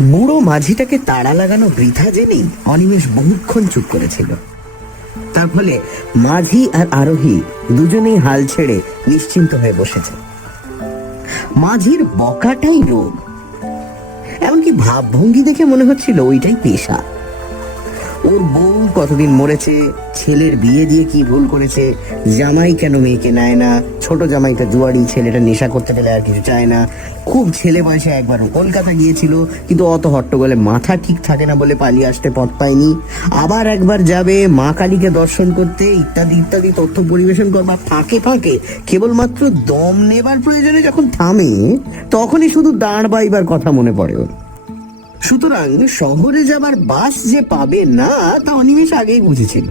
বুড়ো মাঝিটাকে তাড়া লাগানো বৃথা জেনেই অনিমেষ বহুক্ষণ চুপ করেছিল। তার ফলে মাঝি আর আরোহী দুজনেই হাল ছেড়ে নিশ্চিন্ত হয়ে বসেছে। মাঝির বকাটাই রোগ, এমনকি ভাবভঙ্গি দেখে মনে হচ্ছিল ওইটাই পেশা। ওর বউ কতদিন মরেছে, ছেলের বিয়ে দিয়ে কি ভুল করেছে, জামাই কেন মেয়েকে নেয় না, ছোট জামাইটা জুয়ারি, ছেলেটা নেশা করতে পেলে আর কিছু চায় না, খুব ছেলে বয়সে একবার কলকাতা গিয়েছিল কিন্তু অত হট্টগোলে মাথা ঠিক থাকে না বলে পালিয়ে আসতে পথ পায়নি, আবার একবার যাবে মা কালীকে দর্শন করতে, ইত্যাদি ইত্যাদি তথ্য পরিবেশন করবার ফাঁকে ফাঁকে কেবলমাত্র দম নেবার প্রয়োজনে যখন থামে তখনই শুধু দাঁড় বাইবার কথা মনে পড়ে ওর। সুতরাং শহরে যাবার বাস যে পাবে না তা অনিমেষ আগেই বুঝেছিল,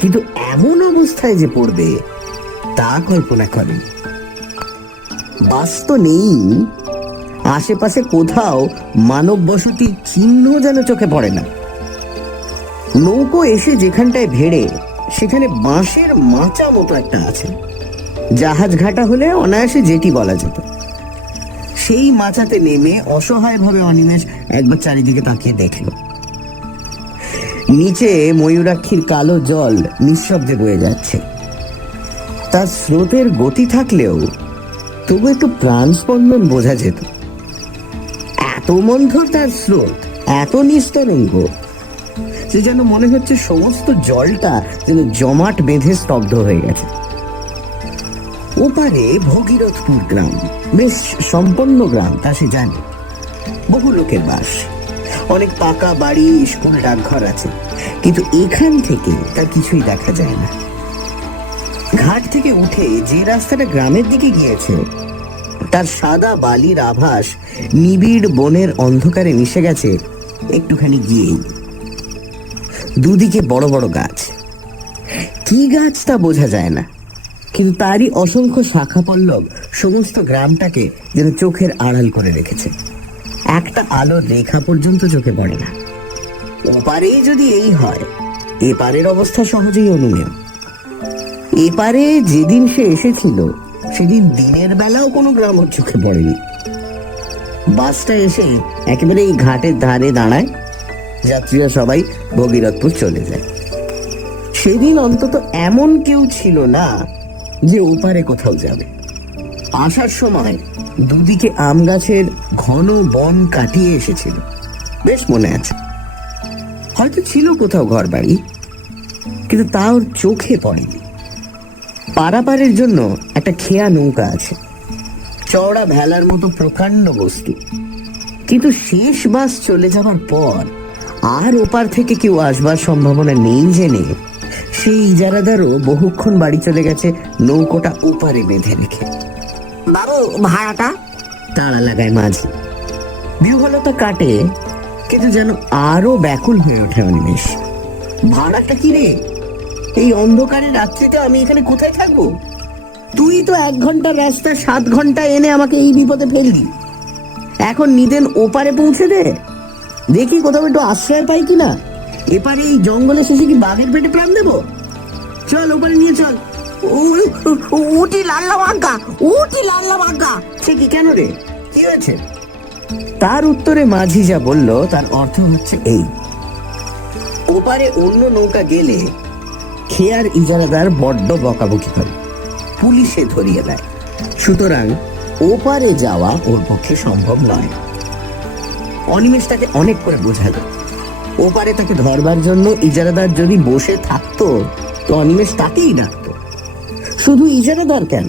কিন্তু এমন অবস্থায় যে পড়বে তা কল্পনা করেনি। বাস তো নেই, আশেপাশে কোথাও মানব বসতির চিহ্ন যেন চোখে পড়ে না। নৌকো এসে যেখানটায় ভেড়ে সেখানে বাঁশের মাচা মতো একটা আছে, জাহাজ ঘাটা হলে অনায়াসে জেটি বলা যেত। সেই মাচাতে নেমে অসহায়ভাবে অনিমেষ একবার চারিদিকে তাকিয়ে দেখল। নিচে ময়ূরাক্ষীর কালো জল নিঃশব্দে বয়ে যাচ্ছে। তার স্রোতের গতি থাকলেও তবু একটু প্রাণ স্পন্দন বোঝা যেত। এত মন্থর তার স্রোত, এত নিস্তরঙ্গ যে যেন মনে হচ্ছে সমস্ত জলটা যেন জমাট বেঁধে স্তব্ধ হয়ে গেছে। ওপারে ভগীরথপুর গ্রাম, বেশ সম্পন্ন গ্রাম, তা সে জানে। বহু লোকের বাস, অনেক পাকা বাড়ি, স্কুল, ডাকঘর আছে, কিন্তু এখান থেকে তার কিছুই দেখা যায় না। ঘাট থেকে উঠে যে রাস্তাটা গ্রামের দিকে গিয়েছে তার সাদা বালির আভাস নিবিড় বনের অন্ধকারে মিশে গেছে একটুখানি গিয়েই। দুদিকে বড় বড় গাছ, কি গাছ তা বোঝা যায় না, কিন্তু তারই অসংখ্য শাখা পল্লব সমস্ত গ্রামটাকে যেন চোখের আড়াল করে রেখেছে। একটা আলোর রেখা পর্যন্ত চোখে পড়ে না। ওপারেই যদি এই হয়, এপারের অবস্থা সহজেই অনুমেয়। এপারে যেদিন সে এসেছিল সেদিন দিনের বেলাও কোনো গ্রাম ওর চোখে পড়েনি। বাসটা এসে একেবারে এই ঘাটের ধারে দাঁড়ায়, যাত্রীরা সবাই ভগীরথপুর চলে যায়। সেদিন অন্তত এমন কেউ ছিল না যে ওপারে কোথাও যাবে। আসার সময় দুদিকে আম গাছের ঘন বন কাটিয়ে এসেছিল, বেশ মনে আছে। হয়তো ছিল কোথাও ঘর বাড়ি, কিন্তু তা ওর চোখে পড়েনি। পারাপারের জন্য একটা খেয়া নৌকা আছে, চওড়া ভেলার মতো প্রকাণ্ড বস্তু, কিন্তু শেষ বাস চলে যাবার পর আর ওপার থেকে কেউ আসবার সম্ভাবনা নেই জেনে সেই ইজারাদারও বহুক্ষণ বাড়ি চলে গেছে নৌকোটা ওপারে বেঁধে রেখে। বাবু, ভাড়াটা? তাড়া লাগায় মাঝি। বিহ্বলতা কাটে, কিন্তু যেন আরো ব্যাকুল হয়ে ওঠে অনিমেষ। ভাড়াটা কি রে? এই অন্ধকারে রাত্রিতে আমি এখানে কোথায় থাকবো? তুই তো 1 ঘন্টার রাস্তা 7 ঘন্টা এনে আমাকে এই বিপদে ফেললি। এখন নিদেন ওপারে পৌঁছে দে, দেখি কোথাও একটু আশ্রয় পাই কিনা। এপারে এই জঙ্গলে শেষে কি বাঘের পেটে প্রাণ দেবো? চল ওপারে নিয়ে চল। উটি লাল্লা বাঙ্কা, উটি লাল্লা বাঙ্কা। সে কি, কেন রে, কি হয়েছে? তার উত্তরে মাঝি যা বলল তার অর্থ হচ্ছে এই: ওপারে অন্য নৌকা গেলে খেয়ার ইজারাদার বড্ড বকাবকি করে, পুলিশে ধরিয়ে দেয়। সুতরাং ওপারে যাওয়া ওর পক্ষে সম্ভব নয়। অনিমেষ তাকে অনেক করে বোঝালো। ওপারে তাকে ধরবার জন্য ইজারাদার যদি বসে থাকতো তো অনিমেষ তাকেই ডাকতো। শুধু ইজারাদার কেন,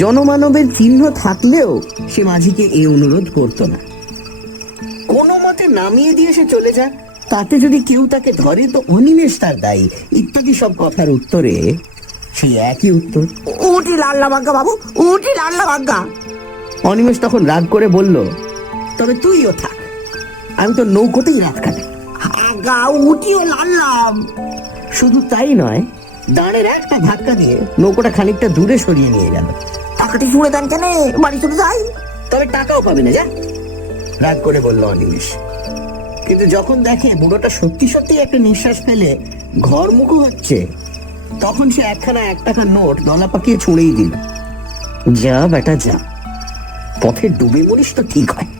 জনমানবের চিহ্ন থাকলেও সে মাঝিকে এই অনুরোধ করতো না। কোনো মতে নামিয়ে দিয়ে সে চলে যাক, তাতে যদি কেউ তাকে ধরে তো অনিমেষ তার দায়ী, ইত্যাদি সব কথার উত্তরে সেই একই উত্তর, উটি লাল্লা বাঙ্কা বাবু, উটি লাল্লা বাঙ্কা। অনিমেষ তখন রাগ করে বলল, তবে তুইও থাক, আমি তো নৌকোতেই রাত কাটাই। উটিও লাল্লাম। শুধু তাই নয়, দাঁড়ের একটা ধাক্কা দিয়ে নৌকোটা খানিকটা দূরে সরিয়ে নিয়ে গেল। টাকাটি ছুঁড়ে দেন কেন, বাড়ি চলে যাই। তবে টাকাও পাবে না, যা, রাগ করে বলল অনিমেষ। কিন্তু যখন দেখে বুড়োটা সত্যি সত্যি একটা নিঃশ্বাস ফেলে ঘরমুখো হচ্ছে, তখন সে 1 টাকার নোট গলা পাকিয়ে ছুঁড়েই দিল। যা বেটা যা, পথে ডুবে মরিস তো ঠিক হয়।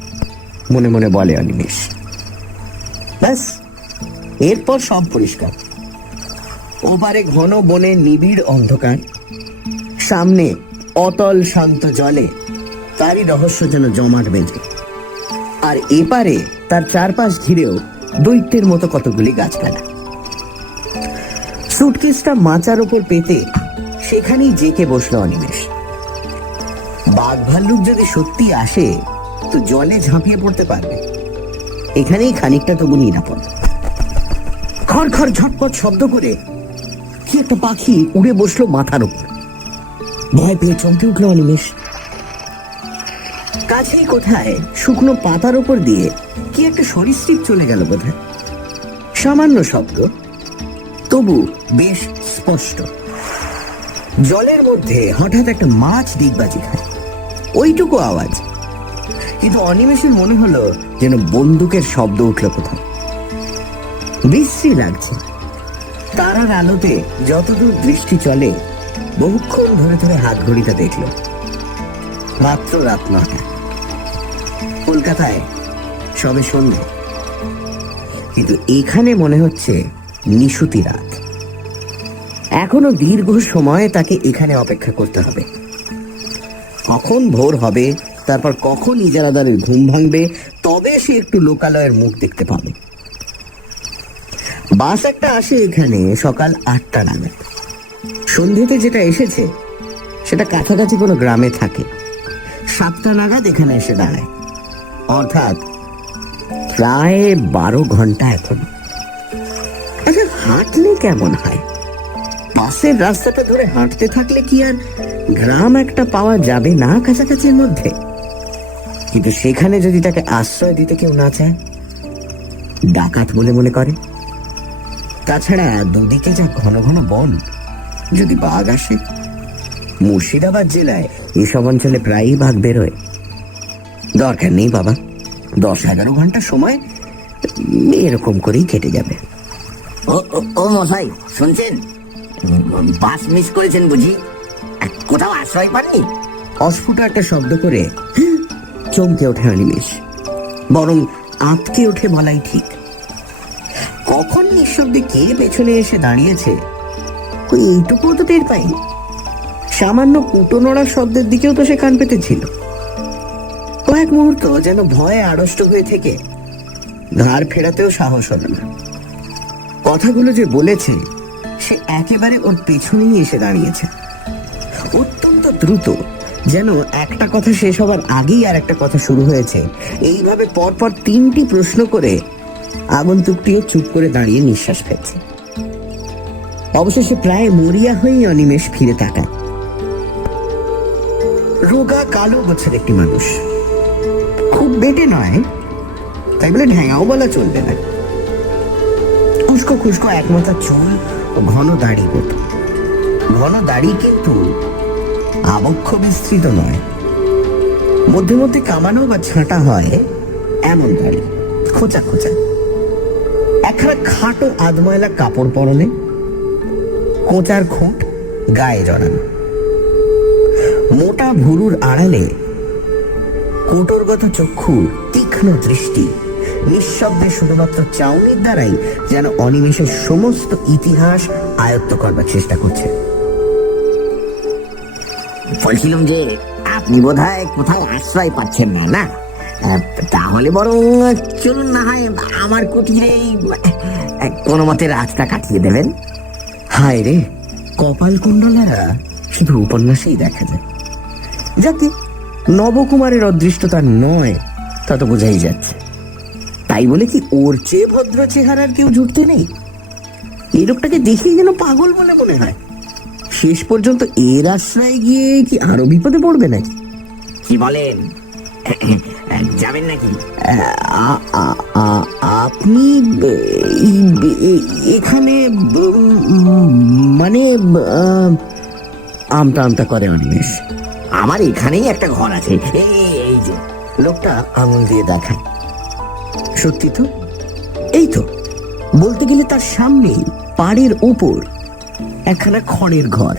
মনে মনে বলে অনিমেষ। ব্যাস, এরপর সব পরিষ্কার। ওপারে ঘন বনে নিবিড় অন্ধকার, সামনে অতল শান্ত জলে তারই রহস্য যেন জমাট বেঁধে, আর এপারে তার চারপাশ ঘিরেও দৈত্যের মতো কতগুলি গাছপালা। সুটকেসটা মাচার উপর পেতে সেখানেই জেকে বসলো অনিমেষ। বাঘ ভাল্লুক যদি সত্যি আসে তো জলে ঝাঁপিয়ে পড়তে পারবে, এখানেই খানিকটা তবু নিরাপদ। খড় খড় ঝটপট শব্দ করে কি একটা পাখি উড়ে বসলো মাথার উপর। ভয় পেয়ে চমকে উঠলো অনিমেষ। কাছেই কোথায় শুকনো পাতার উপর দিয়ে কি একটা সরীসৃপ চলে গেল বোধহয়। সামান্য শব্দ, তবু বেশ স্পষ্ট। জলের মধ্যে হঠাৎ একটা মাছ ডিগবাজি খায়, ওইটুকু আওয়াজ। কিন্তু অনিমেষের মনে হলো যেন বন্দুকের শব্দ উঠল কোথাও। বিশ্রী লাগছে। তারার আলোতে যতদূর দৃষ্টি চলে বহুক্ষণ ধরে ধরে হাত ঘড়িটা দেখল। মাত্র রাত 9টা। কলকাতায় সবে সন্ধ্যে, কিন্তু এখানে মনে হচ্ছে নিশুতি রাত। এখনো দীর্ঘ সময় তাকে এখানে অপেক্ষা করতে হবে। কখন ভোর হবে, তারপর কখন ইজারাদারের ঘুম ভাঙবে, তবে সে একটু লোকালয়ের মুখ দেখতে পাবে। বাস একটা আসে এখানে সকাল 8টা নাগাদ। সন্ধ্যেতে যেটা এসেছে সেটা কাছাকাছি কোনো গ্রামে থাকে। 7টা নাগাদ এখানে এসে দাঁড়ায়, অর্থাৎ প্রায় 12 ঘন্টা এখন। আচ্ছা, হাঁটলে কেমন হয়? বাসের রাস্তাটা ধরে হাঁটতে থাকলে কি আর গ্রাম একটা পাওয়া যাবে না কাছাকাছির মধ্যে? কিন্তু সেখানে যদি তাকে আশ্রয় দিতে কেউ না চায়, ডাকাত বলে মনে করে। তাছাড়া দুদিকে যা ঘন ঘন বন, যদি বাঘ আসে। মুর্শিদাবাদ জেলায় এসব অঞ্চলে প্রায়ই বাঘ বেরোয়। দরকার নেই বাবা, 10-11 ঘন্টা সময় এরকম করেই কেটে যাবে। ও মশাই, শুনছেন? বাস মিস করেছেন বুঝি? কোথাও আশ্রয় পাননি? অস্ফুট একটা শব্দ করে চমকে ওঠে অনিমেষ, বরং আঁতকে ওঠে বলাই ঠিক। কখন নিঃশব্দে কে পেছনে এসে দাঁড়িয়েছে ওই এইটুকু তো টের পাই। সামান্য কুটো নড়ার শব্দের দিকেও তো সে কান পেতেছিল। কয়েক মুহূর্ত যেন ভয়ে আড়ষ্ট হয়ে থেকে ঘাড় ফেরাতেও সাহস হলো না। কথাগুলো যে বলেছে সে একেবারে ওর পেছনেই এসে দাঁড়িয়েছে, অত্যন্ত দ্রুত, যেন একটা কথা শেষ হবার আগেই আর একটা কথা শুরু হয়েছে। এইভাবে পরপর 3টি প্রশ্ন করে আগন্তুকটিও চুপ করে দাঁড়িয়ে নিঃশ্বাস ফেলছে। অবশেষে প্রায় মরিয়া হয়েই অনিমেষ ফিরে তাকায়। রোগা কালো গোছের একটি মানুষ, খুব বেটে নয়, তাই বলে ঢ্যাঙাও বলা চলবে না। উস্কো খুস্কো একমাথা চুল ও ঘন দাড়ি মতো। ঘন দাড়ি কিন্তু আবক্ষ বিস্তৃত নয়, মধ্যে মধ্যে কামানো বা ছাঁটা হয় এমন দাড়ি, খোঁচা খোঁচা। একখানা খাটো আধময়লা কাপড় পরনে, কোঁচার খুঁট গায়ে জড়ানো। মোটা ভুরুর আড়ালে কোটরগত চক্ষু, তীক্ষ্ণ দৃষ্টি, নিঃশব্দে শুধুমাত্র চাউনির দ্বারাই যেন অনিমেষের সমস্ত ইতিহাস আয়ত্ত করবার চেষ্টা করছে। বলছিলাম যে আপনি বোধহয় কোথাও আশ্রয় পাচ্ছেন না, না? তাহলে বরং চলুন না হয় আমার কুটিরেই কোনো মতে রাতটা কাটিয়ে দেবেন। হায় রে, কপাল কুণ্ডলারা শুধু উপন্যাসেই দেখা যায়। যাতে নবকুমারের অদৃষ্টতা নয় তা তো বোঝাই যাচ্ছে। তাই বলে কি ওর চেয়ে ভদ্র চেহারার কেউ জুটতে নেই? এই লোকটাকে দেখেই যেন পাগল বলে মনে হয়। শেষ পর্যন্ত এর আশ্রয়ে গিয়ে কি আরো বিপদে পড়বে নাকি? কি বলেন, যাবেন নাকি? আপনি এখানে মানে আমতা আমতা করে অনিমেষ। আমার এখানেই একটা ঘর আছে, এই যে। লোকটা আঙুল দিয়ে দেখায়। সত্যি তো, এই তো। বলতে গেলে তার সামনেই পাড়ের ওপর একখানা খড়ের ঘর।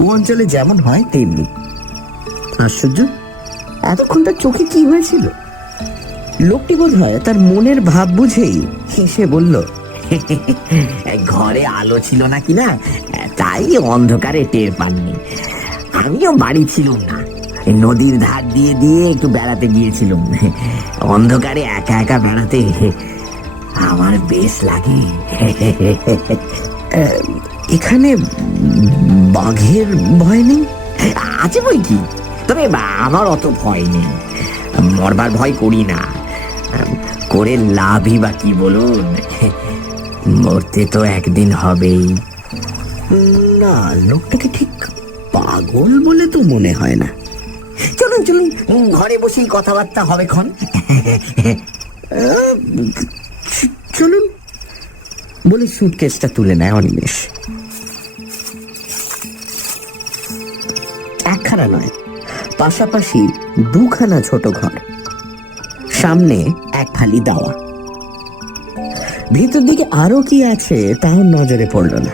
ও অঞ্চলে যেমন হয় তেমনি। আশ্চর্য, এতক্ষণটা চোখে কি হয়েছিল? লোকটি বোধ হয় তার মনের ভাব বুঝেই হেসে বলল, ঘরে আলো ছিল না কিনা, তাই অন্ধকারে টের পাননি। আমিও বাড়ি ছিলাম না, নদীর ধার দিয়ে দিয়ে একটু বেড়াতে গিয়েছিলাম। অন্ধকারে একা একা বেড়াতে আমার বেশ লাগে। এখানে বাঘের ভয় নেই? আছে বই কি, তবে আমার অত ভয় নেই। মরবার ভয় করি না, করে লাভই বা কি বলুন? মরতে তো একদিন হবেই। না, লোকটাকে ঠিক পাগল বলে তো মনে হয় না। চলুন চলুন, ঘরে বসেই কথাবার্তা হবে ক্ষণ। চলুন বলে সুটকেসটা তুলে নেয় অনিমেষ। একখানা নয়, পাশাপাশি দুখানা ছোট ঘর, সামনে এক ফালি দাওয়া। ভিতর দিকে আরো কি আছে তাও নজরে পড়ল না।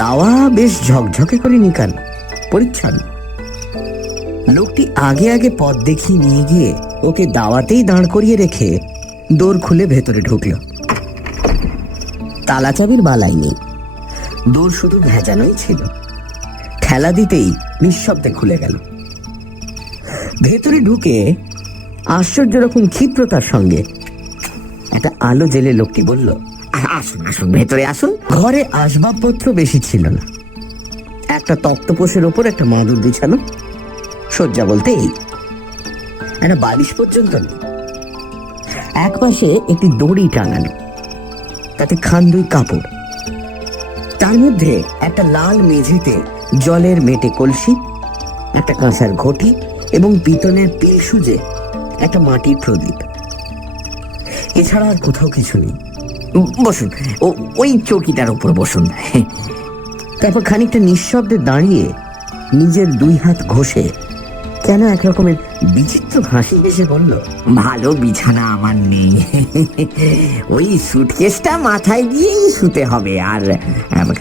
দাওয়া বেশ ঝকঝকে করে নিকান, পরিচ্ছন্ন। লোকটি আগে আগে পথ দেখিয়ে নিয়ে গিয়ে ওকে দাওয়াতেই দাঁড় করিয়ে রেখে দোর খুলে ভেতরে ঢুকল। তালা চাবির বালাই নেই, দোর শুধু ভেজানোই ছিল। ঠেলা দিতেই নিঃশব্দে খুলে গেল। ভেতরে ঢুকে আশ্চর্য রকম ক্ষিপ্রতার সঙ্গে একটা আলো জেলে লোকটি বলল, আসুন আসুন, ভেতরে আসুন। ঘরে আসবাবপত্র বেশি ছিল না। একটা তক্তপোষের ওপর একটা মাদুর বিছানো, শয্যা বলতে এই, একটা বালিশ পর্যন্ত নেই। এক পাশে একটি দড়ি টাঙানো, তাতে খান 2 কাপড়। তার মধ্যে একটা লাল মেঝেতে জলের মেটে কলসি, একটা কাঁসার ঘটি এবং পিতলের পিল সুজে একটা মাটির প্রদীপ। এছাড়া আর কোথাও কিছু নেই। বসুন, ওই চৌকিটার উপর বসুন। তারপর খানিকটা নিঃশব্দে দাঁড়িয়ে নিজের 2 হাত ঘষে কেন এক রকমের বিচিত্র হাসি হেসে বলল, ভালো বিছানা আমার নেই, ওই সুটকেসটা মাথায় দিয়েই শুতে হবে। আর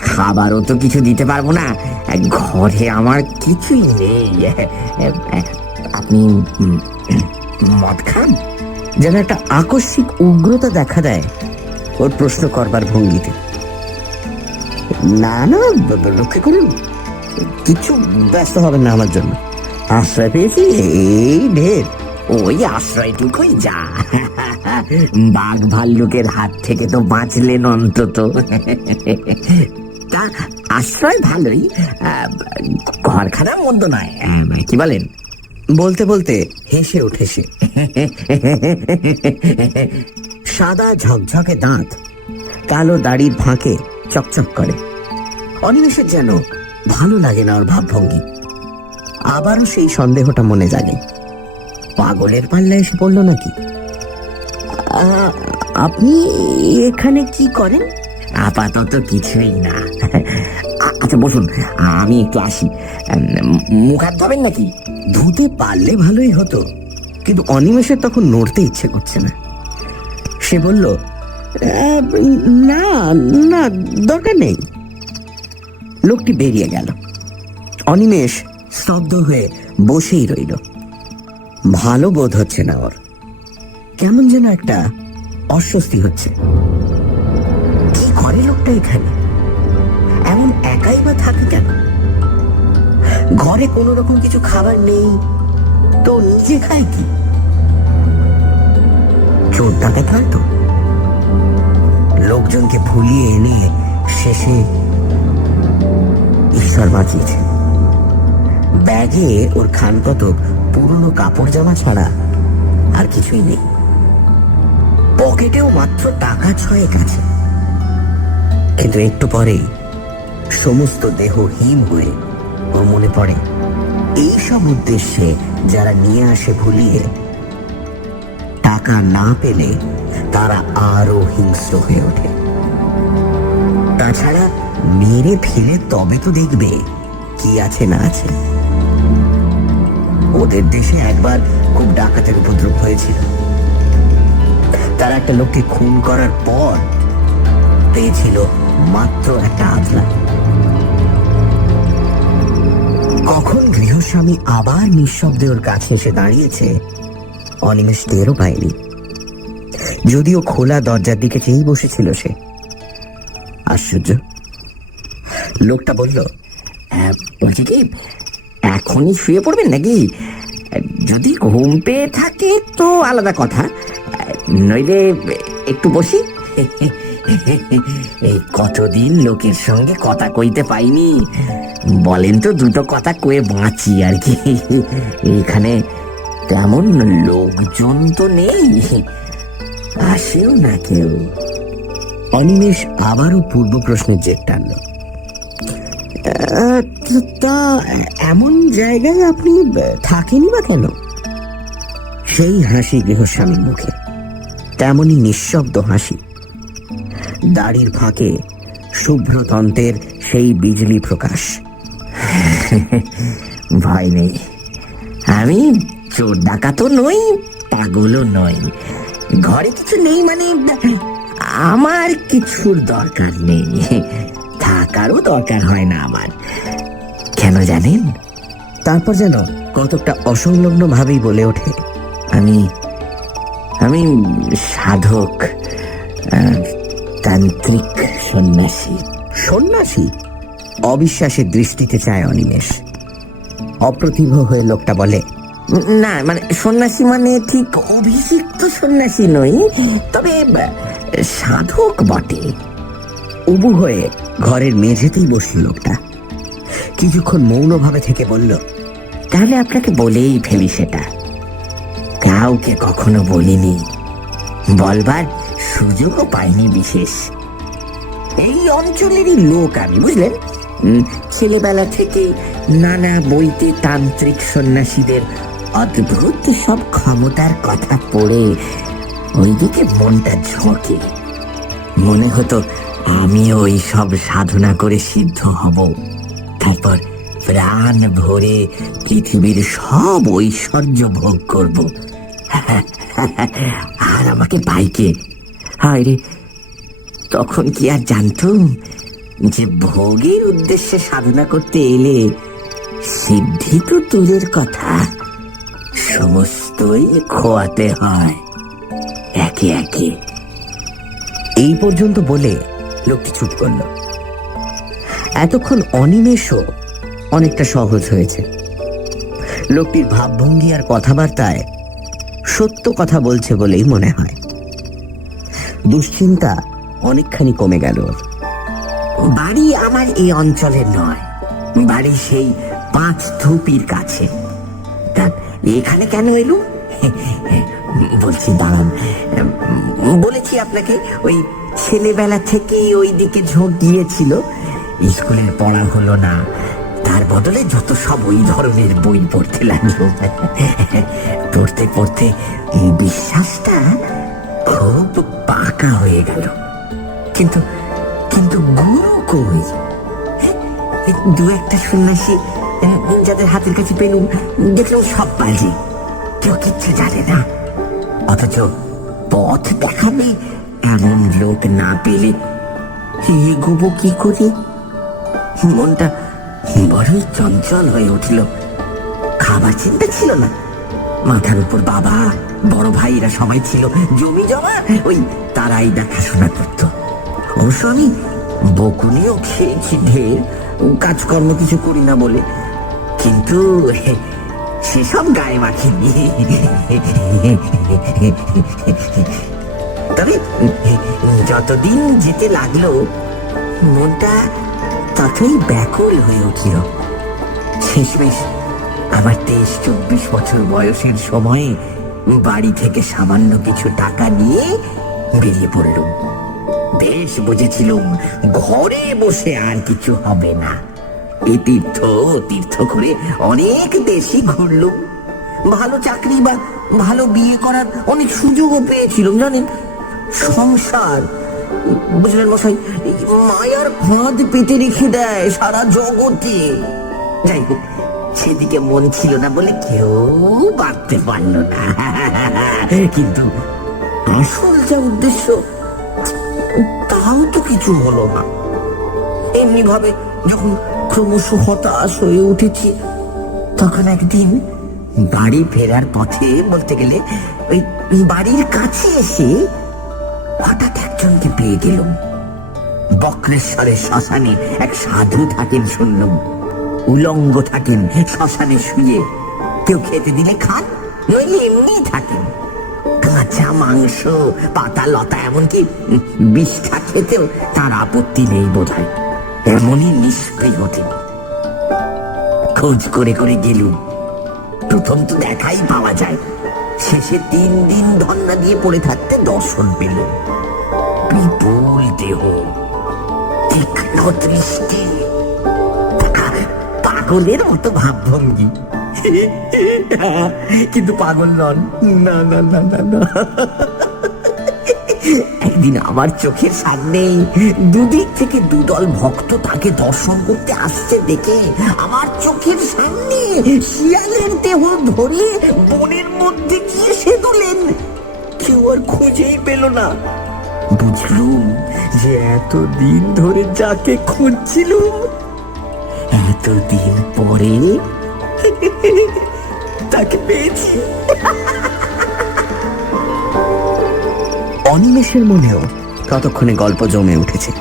খাবারও তো কিছু দিতে পারবো না, ঘরে আমার কিছুই নেই। আপনি মদ খান? যেন একটা আকস্মিক উগ্রতা দেখা দেয় ওর প্রশ্ন করবার ভঙ্গিতে। না না, লক্ষ্য করুন, কিছু ব্যস্ত হবেন না আমার জন্য। আশ্রয় পেয়েছি এই ঢের। ওই আশ্রয়টুকুই যা, বাঘ ভাল্লুকের হাত থেকে তো বাঁচলেন অন্তত। তা আশ্রয় ভালোই, ঘরখানা মন্দ নয়, কি বলেন? বলতে বলতে হেসে ওঠে সে। সাদা ঝকঝকে দাঁত কালো দাড়ির ফাঁকে চকচক করে। অনিমেষের যেন ভালো লাগে না ওর ভাবভঙ্গি। আবারও সেই সন্দেহটা মনে জাগে, পাগলের পাল্লায় এসে পড়ল নাকি? আপনি এখানে কি করেন? আপাতত কিছুই না। আচ্ছা বসুন, আমি একটু আসি। মুখ হাত ধোবেন নাকি? ধুতে পারলে ভালোই হতো, কিন্তু অনিমেষের তখন নড়তে ইচ্ছে করছে না। সে বলল, না না, দরকার নেই। লোকটি বেরিয়ে গেল। অনিমেষ স্তব্ধ হয়ে বসেই রইল। ভালো বোধ হচ্ছে না ওর, কেমন যেন একটা অস্বস্তি হচ্ছে। কি করে লোকটা এখানে? এমন একাই বা থাকে কেন? ঘরে কোনো রকম কিছু খাবার নেই তো নিজে খায় কি? চোর ডাকাত হয়তো। লোকজনকে ভুলিয়ে এনে শেষে ঈশ্বর বাঁচিয়েছে। ব্যাগে ওর খান কতক পুরনো কাপড় জামা ছাড়া আর কিছুই নেই। পকেটেও মাত্র টাকা 6 আছে। কিন্তু একটু পরেই সমস্ত দেহ হিম হয়ে ওর মনে পড়ে, এইসব উদ্দেশ্যে যারা নিয়ে আসে ভুলিয়ে, টাকা না পেলে তারা আরো হিংস্র হয়ে ওঠে। তাছাড়া মেরে ফেলে তবে তো দেখবে কি আছে না আছে। ওদের দেশে একবার খুব ডাকাতের উপদ্রব হয়েছিল। তারা একটা লোককে খুন করার পর পেয়েছিল মাত্র একটা আধলা। কখন গৃহস্বামী আবার নিঃশব্দে ওর কাছে এসে দাঁড়িয়েছে অনিমেষ টেরও পায়নি, যদিও খোলা দরজার দিকে চেয়েই বসেছিল সে। আশ্চর্য, লোকটা বলল, বলছি কি, এখনই শুয়ে পড়বেন নাকি? যদি ঘুম পেয়ে থাকে তো আলাদা কথা, নইলে একটু বসি। এই কতদিন লোকের সঙ্গে কথা কইতে পাইনি, বলেন তো দুটো কথা কয়ে বাঁচি আর কি। এখানে তেমন লোকজন তো নেই, আসেও না কেউ। অনিমেষ আবারও পূর্ব প্রশ্নের জের টানল। তা এমন জায়গায় আপনি থাকেনি বা কেন? সেই হাসি গৃহস্বামীর মুখে, তেমনি নিঃশব্দ হাসি। দাড়ির ফাঁকে শুভ্রতন্ত্রের সেই বিজলি প্রকাশ। ভয় নেই, আমি চোর ডাকাতও নই, পাগলও নই। ঘরে কিছু নেই মানে আমার কিছুর দরকার নেই, থাকারও দরকার হয় না আমার। কেন জানেন? তারপর যেন কতকটা অসংলগ্ন ভাবেই বলে ওঠে, আমি আমি সাধক, তান্ত্রিক, সন্ন্যাসী। সন্ন্যাসী? অবিশ্বাসের দৃষ্টিতে চায় অনিমেষ। অপ্রতিভ হয়ে লোকটা বলে, না মানে সন্ন্যাসী মানে ঠিক অভিষিক্ত সন্ন্যাসী নই, তবে সাধক বটে। উবু হয়ে ঘরের মেঝেতেই বসল লোকটা। কিছুক্ষণ মৌনভাবে থেকে বলল, তাহলে আপনাকে বলেই ফেলি, সেটা কাউকে কখনো বলিনি, বলবার সুযোগও পাইনি বিশেষ। এই অঞ্চলেরই লোক আমি, বুঝলেন। ছেলেবেলা থেকে নানা বইতে তান্ত্রিক সন্ন্যাসীদের অদ্ভুত সব ক্ষমতার কথা পড়ে ওইদিকে মনটা ঝোঁকে। মনে হতো আমিও ওই সব সাধনা করে সিদ্ধ হব, তারপর প্রাণ ভরে পৃথিবীর সব ঐশ্বর্য ভোগ করব। আর আমাকে বাইকে, হায় রে, তখন কি আর জানতুম যে ভোগের উদ্দেশ্যে সাধনা করতে এলে সিদ্ধি তো দূরের কথা, সমস্তই খোয়াতে হয় একে একে। এই পর্যন্ত বলে লোকটি চুপ করল। এতক্ষণ অনিমেষও অনেকটা সহজ হয়েছে। লোকটির ভাবভঙ্গি আর কথাবার্তায় সত্য কথা বলছে বলেই মনে হয়। দুশ্চিন্তা অনেকখানি কমে গেল। বাড়ি আমার এই অঞ্চলের নয়, বাড়ি সেই 5 ধুপির কাছে। তা এখানে কেন এলুম? বলছি, দাঁড়ান। বলেছি আপনাকে, ওই ছেলেবেলা থেকে ওই দিকে ঝোঁক গিয়েছিল। স্কুলের পড়া হলো না, তার বদলে যত সব ওই ধরনের বই পড়তে লাগলো। পড়তে পড়তে বিশ্বাসটা খুব পাকা হয়ে গেল। কিন্তু কিন্তু গুরু কই? 2-1টা সন্ন্যাসী যাদের হাতের কাছে পেলুম, দেখলাম সব বাজে, কেউ কিচ্ছু জানে না। অথচ পথ দেখাবে এমন লোক না পেলে এগোবো কি করে? মনটা বড়ই চঞ্চল হয়ে উঠল। খাবার চিন্তা ছিল না, মাথার উপর বাবা, বড় ভাইরা সবাই ছিল, জমি জমা ওই তারাই দেখাশোনা করত। অবশ্য আমি বকুনিও খেয়েছি ঢের, কাজকর্ম কিছু করি না বলে, কিন্তু সেসব গায়ে মাখিনি। তবে যতদিন যেতে লাগলো মনটা ততই ব্যাকুল হয়ে উঠল। শেষমেশ আমার 23-24 বছর বয়সের সময়ে বাড়ি থেকে সামান্য কিছু টাকা নিয়ে বেরিয়ে পড়লুম। বেশ বুঝেছিলুম ঘরে বসে আর কিছু হবে না। এই তীর্থ করে অনেক দেশই ঘুরলুম, ভালো চাকরি বা ভালো বিয়ে করার অনেক সুযোগও পেয়েছিলাম, জানেন। সংসার, বুঝলেন মশাই, মায়ার ফাঁদ পেতে রেখে দেয় সারা জগতে। যাই হোক, সেদিকে মন ছিল না বলে কেউ বাড়তে পারল না। কিন্তু আসল যা উদ্দেশ্য, তাও তো কিছু হলো না। এমনি ভাবে যখন ক্রমশ হতাশ হয়ে উঠেছি, তখন একদিন বাড়ি ফেরার পথে বলতে গেলে ওই বাড়ির কাছে এসে হঠাৎ একজনকে পেয়ে গেলাম। বক্রেশ্বরের শ্মশানে এক সাধু থাকেন শুনলাম, উলঙ্গ থাকেন শ্মশানে শুয়ে, কেউ খেতে দিলে খান, নইলে এমনি থাকেন। কাঁচা মাংস, পাতা লতা, এমনকি বিষ্ঠা খেতেও তার আপত্তি নেই বোধহয়, এমনই নিষ্ক্রিয় তিনি। খোঁজ করে করে গেলুম, প্রথম তো দেখাই পাওয়া যায়, শেষে 3 দিন ধন্না দিয়ে পড়ে থাকতে দর্শন পেল। বিপুল দেহ, তীক্ষ্ণ দৃষ্টি, পাগলের মতো ভাবভঙ্গি, কিন্তু পাগল নন, না না না না না। একদিন আমার চোখের সামনে দুদিক থেকে দুদল ভক্ত তাকে দর্শন করতে আসছে দেখে আমার চোখের সামনে শিয়ালের দেহ ধরে বনের মধ্যে গিয়ে সেদলেন। কেউ আর খুঁজেই পেল না। বুঝলুম যে এতদিন ধরে যাকে খুঁজছিলুম, এতদিন পরে তাকে পেয়েছি। অনিমেষের মনেও ততক্ষণে গল্প জমে উঠেছে।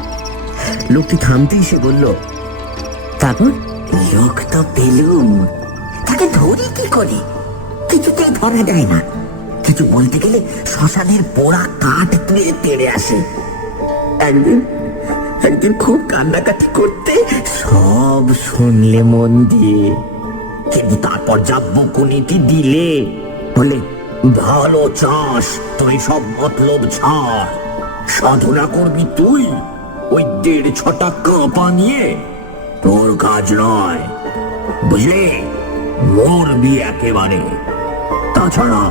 লোকটি থামতেই সে বলল, তারপর? লোক তো পেলুম, তাকে ধরি কি করে? কিছুতেই ধরা যায় না। কিছু বলতে গেলে শ্মশানের পোড়া কাঠ তুলে তেড়ে আসে। একদিন একদিন খুব কান্নাকাটি করতে সব শুনলে মন দিয়ে, কিন্তু তারপর যা বকুনিটি দিলে, বলে ভালো চাস তুই, সব মতলব ছাড়, সাধনা করবি তুই ওই 1.5 কাঁপা নিয়ে, তোর কাজ নয়, বুঝলি, মরবি একেবারে। তাছাড়া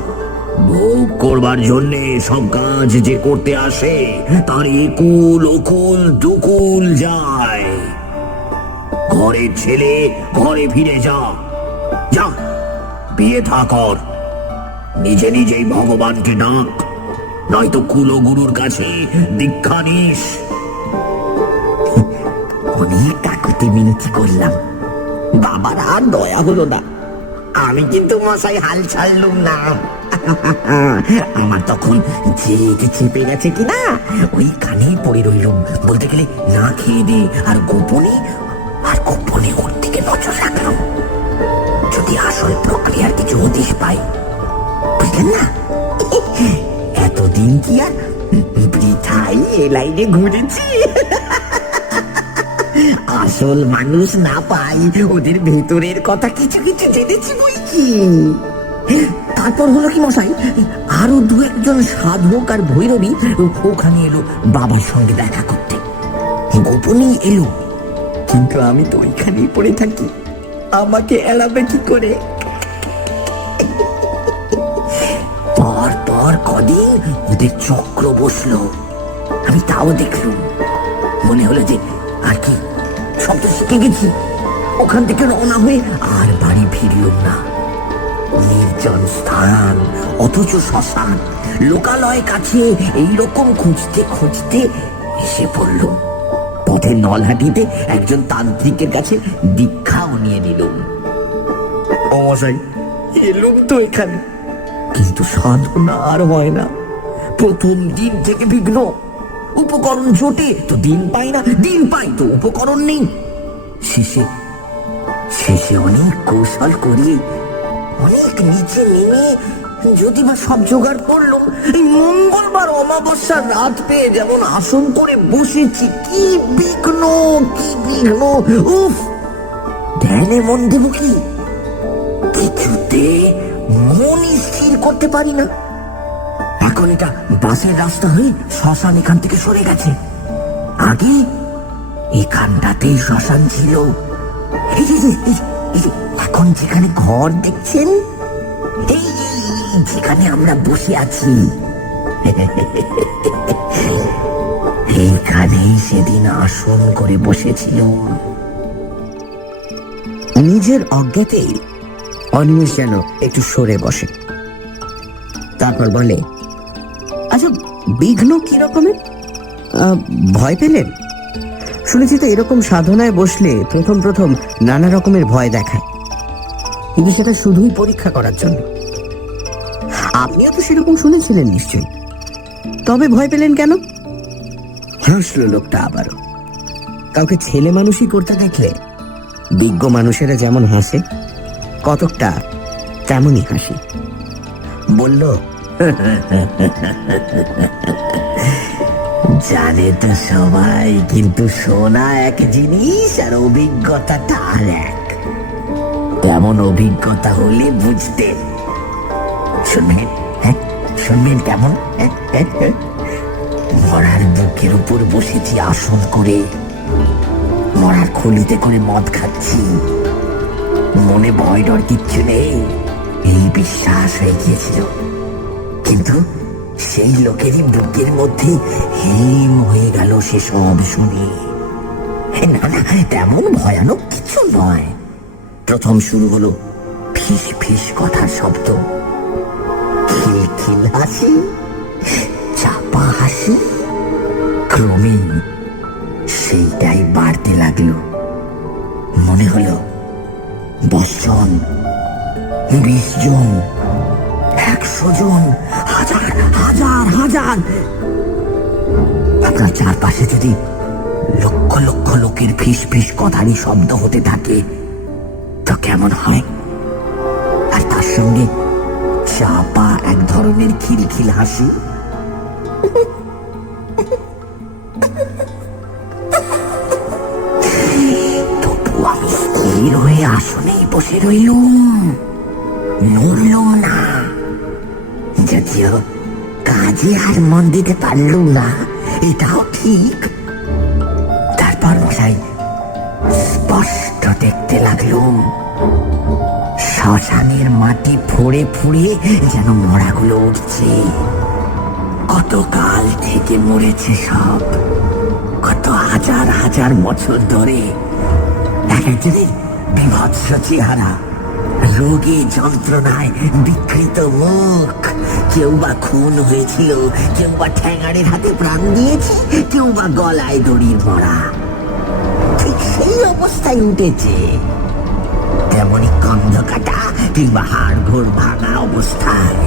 ভোগ করবার জন্যে সব কাজ যে করতে আসে তার একুল ওকুল দুকুল যায়। ঘরের ছেলে ঘরে ফিরে যা, যা বিয়ে থাকর, নিজে নিজেই ভগবানকে ডাক, নয়তো কুলগুরুর কাছে দীক্ষা নিস। অনেক কাকুতি মিনতি করলাম, বাবার আর দয়া হলো না। আমি কিন্তু মশাই হাল ছাড়লুম না। আমার তখন জেদ চেপে গেছে কিনা ওই কানেই পড়ে রইলুম, বলতে গেলে না খেয়ে দে, আর গোপনে ওর দিকে নজর রাখলাম, যদি আসল প্রক্রিয়ার কিছু হদিশ পাই। বুঝলেন না, এতদিন কি আর বৃথাই এ লাইনে ঘুরেছি। আসল মানুষ না পাই, ওদের ভেতরের কথা কিছু কিছু জেনেছি বই কি। তারপর হলো কি মশাই, আরো 2-1 সাধক আর ভৈরবী ওখানে এলো বাবার সঙ্গে দেখা করতে, গোপনেই এলো, কিন্তু আমি তো ওইখানেই পড়ে থাকি, আমাকে এড়াবে কি করে? পর কদিন ওদের চক্র বসলো, আমি তাও দেখলুম। মনে হলো যে আর কি, সব তো শিখে গেছি। ওখান থেকে রওনা হয়ে আর বাড়ি ফিরলুম না। নির্জন স্থান, অথচ শ্মশান, লোকালয় কাছে, এইরকম খুঁজতে খুঁজতে এসে পড়লুম। পথে নলহাটিতে একজন তান্ত্রিকের কাছে দীক্ষাও নিয়ে নিলুম। ও মশাই, এলুম তো এখানে, কিন্তু সাধনা আর হয় না। প্রথম দিন থেকে বিঘ্ন, উপকরণ জোটে তো দিন পাই না, দিন পাই তো উপকরণ নেই। শেষে অনেক কৌশল করি, অনেক নিচে নেমে যদি বা সব জোগাড় করলাম, এই মঙ্গলবার অমাবস্যার রাত পেয়ে যেমন আসন করে বসেছি, কি বিঘ্ন, উফ! ধ্যানে মন দেব কি, কিছুতে মন স্থির করতে পারি না। এখন এটা বাসের রাস্তা হয়ে শ্মশান এখান থেকে সরে গেছে, আগে এখানটাতেই শ্মশান ছিল। এখন যেখানে ঘর দেখছেন, এই যেখানে আমরা বসে আছি, এইখানেই সেদিন আসন করে বসেছিল। নিজের অজ্ঞাতেই অনিমেষ যেন একটু সরে বসে, তারপর বলে, আচ্ছা, বিঘ্ন কি রকমের? ভয় পেলেন? শুনেছি তো এরকম সাধনায় বসলে প্রথম নানা রকমের ভয় দেখায়। কিন্তু সেটা শুধুই পরীক্ষা করার জন্য। আপনিও তো সেরকম শুনেছিলেন নিশ্চয়ই, তবে ভয় পেলেন কেন? হাসলো লোকটা আবারও। কাউকে ছেলে মানুষই করতে দেখলে বিজ্ঞ মানুষেরা যেমন হাসে, কতকটা তেমনই হাসি। বলল, জানে তো সবাই, কিন্তু শোনা এক জিনিস আর অভিজ্ঞতাটা আর এক। তেমন অভিজ্ঞতা হলে বুঝতেন। শুনবেন? হ্যাঁ, শুনবেন কেমন? মরার বুকের উপর বসেছি আসন করে, মরার খলিতে করে মদ খাচ্ছি, মনে ভয় ডর কিচ্ছু নেই, এই বিশ্বাস হয়ে গিয়েছিল। কিন্তু সেই লোকেরই বুকের মধ্যে হিম হয়ে গেল সেসব শুনে। না না, তেমন ভয়ানক কিছু নয়। প্রথম শুরু হলো ফিস ফিস কথার শব্দ, খিলখিল হাসি, চাপা হাসি। ক্রমেই সেইটাই বাড়তে লাগলো। মনে হলো 10 জন, 20 জন, 100 জন, হাজার হাজার হাজার। আপনার চারপাশে যদি লক্ষ লক্ষ লোকের ফিস ফিস কথারই শব্দ হতে থাকে তো কেমন হয়? আর তার সঙ্গে চাপা এক ধরনের খিলখিল হাসি। তবু আমি স্থির হয়ে আসনেই বসে রইলুম, নড়লুম না। যদিও কাজে আর মন দিতে পারলুম না, এটাও ঠিক। তারপর মশাই স্পষ্ট দেখতে লাগলুম শ্মশানের মাটি ফুঁড়ে ফুঁড়ে যেন মরাগুলো উঠছে। কত কাল থেকে মরেছে সব, কত হাজার হাজার বছর ধরে। এক একজনের বিভৎস চেহারা, রোগে যন্ত্রণায় বিকৃত মুখ। কেউ বা খুন হয়েছিল, কেউ বা ঠ্যাঙাড়ের হাতে প্রাণ দিয়েছে, কেউ বা গলায় দড়ির মরা। ঠিক সেই অবস্থায় উঠেছে। তেমনি কন্ধ কাটা কিংবা হাড় ঘোর ভাঙা অবস্থায়।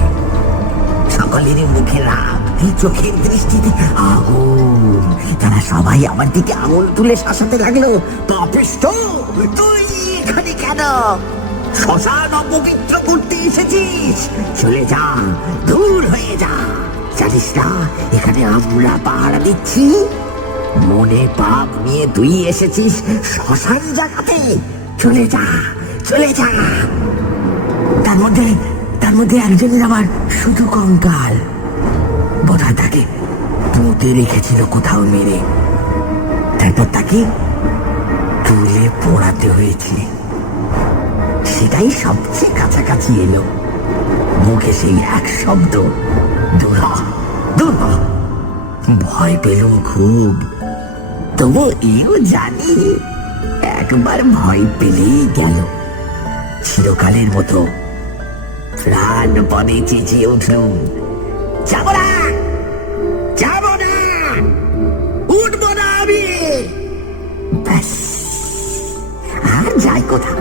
সকলেরই মুখে রাগ, চোখের দৃষ্টিতে আগুন। তারা সবাই আমার দিকে আঙুল তুলে শাসাতে লাগলো, পাপিষ্ঠ, তুই এখানে কেন? শ্মশান অপবিত্র করতে এসেছিস? চলে যা, দূর হয়ে যা। জানিস না এখানে আমরা পাহারা দিচ্ছি? মনে পাপ নিয়ে তুই এসেছিস শ্মশান জাগাতে? চলে যা, চলে যা। তার মধ্যে একজনের আবার শুধু কঙ্কাল, বোধহয় তাকে পুঁতে রেখেছিল কোথাও মেরে। তারপর তাকে তুলে পোড়াতে হয়েছে। সেটাই সবচেয়ে কাছাকাছি এলো। মুখে সেই এক শব্দ, দূর হ, দূর হ। ভয় পেলুম খুব, তবু এও জানি একবার ভয় পেলেই গেল। চিরকালের মতো প্রাণপণে চেঁচিয়ে উঠলুম, যাব না, যাব না, উঠব না আমি। ব্যাস, আর যাই কোথা।